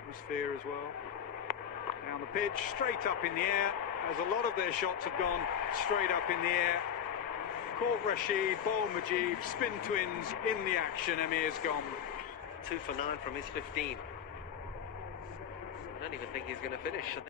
atmosphere as well. Down the pitch, straight up in the air, as a lot of their shots have gone straight up in the air. Caught Rashid, bowled Mujib, spin twins in the action. Amir's gone. 2 for 9 from his 15. I don't even think he's going to finish.